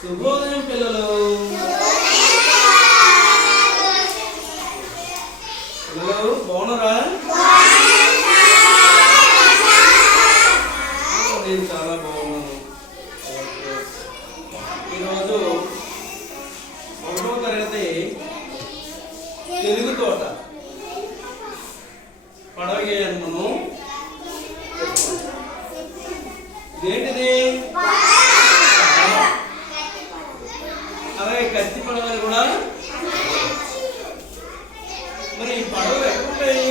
శుభోదయం పిల్లలు. పిల్లలు బాగున్నారా? నేను చాలా బాగున్నాను. ఈరోజు 1వ తరగతి తెలుగు తోట పడవ గేయాలి మనం. ఇదేంటిది? అలాగే కత్తి పడవలు కూడా. మరి ఈ పడవలు ఎక్కడుంటాయి?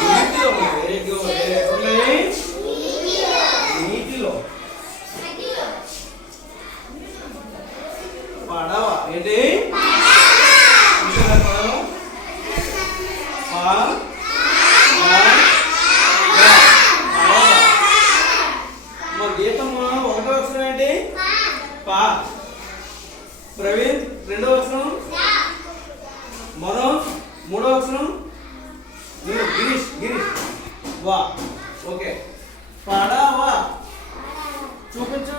నీటిలో ఉంటాయి. నీటిలో పడవ ఏంటి? గీతమ్మా ఒకటో అక్షరం ఏంటి? పా. ప్రవీణ్ రెండో అక్షరం. మనోజ్ మూడో అక్షరం. గిరీష్ వా. ఓకే, పడవ చూపించు.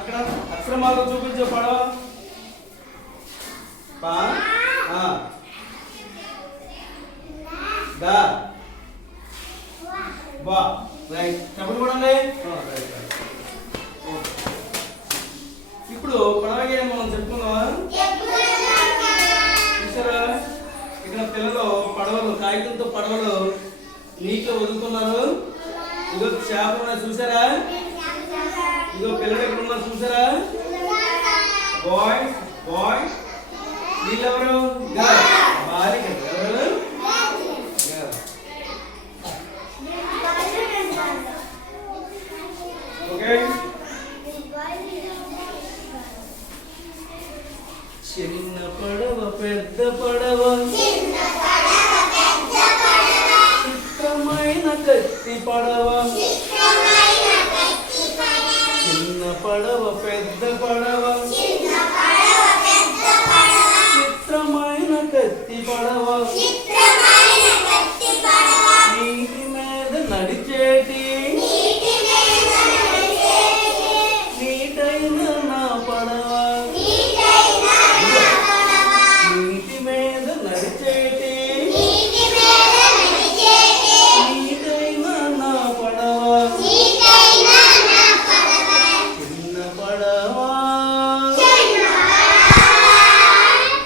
అక్కడ అక్షరమాలు చూపించు. పడవ పా దా బా. రైట్, చెప్పండి కూడా. ఇప్పుడు పడవ గేయం మనం చెప్పుకుందాం. చూసారా, ఇక్కడ పిల్లలు పడవలు, కాగితంతో పడవలు నీటిలో వదులుతున్నారు. ఇదో చేపలు ఉన్నాయి చూసారా? ఇదో పిల్లలు ఎక్కడ ఉన్నారు చూసారా? బాయ్ వీళ్ళెవరు? బాలిక. ఎవరు? ఓకే, చిన్న పడవ పెద్ద పడవ, చిత్రమైన కత్తి పడవ. చిన్న పడవ పెద్ద పడవ, చిత్రమైన కత్తి పడవ. నీటి మీద నడిచేటి నీటైన నా పడవ. నీటి మీద నడిచేటి నీటైన నా పడవ. చిన్న పడవ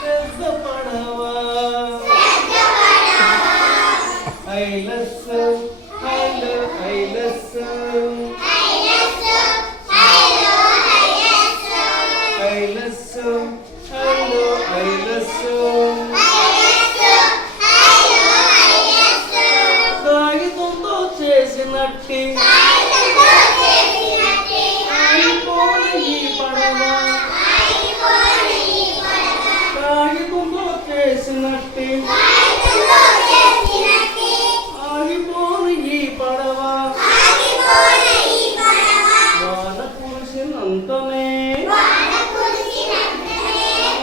పెద్ద పడవ. ఐలస్సు ఐలస్సు ఐలస్సు హలో ఐలస్సు. కాగితంతో చేసినట్టి ఆగిపోని ఈ పడవ. కాగితంతో చేసినట్టి ఆగిపోని ఈ పడవ. వాన కురిసినంతనే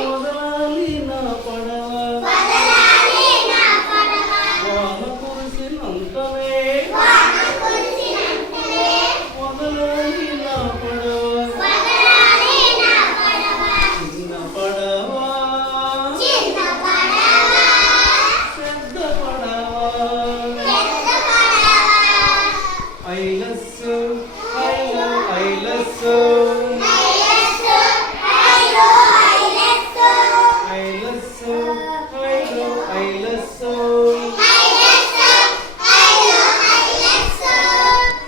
వదలాలి నా పడవ. వాన కురిసినంతనే వదలాలి నా పడవ. చిన్న పడవ పెద్ద పడవ. ఐలస్సు ఐలస్సు ఐలస్సు ఐలస్సు.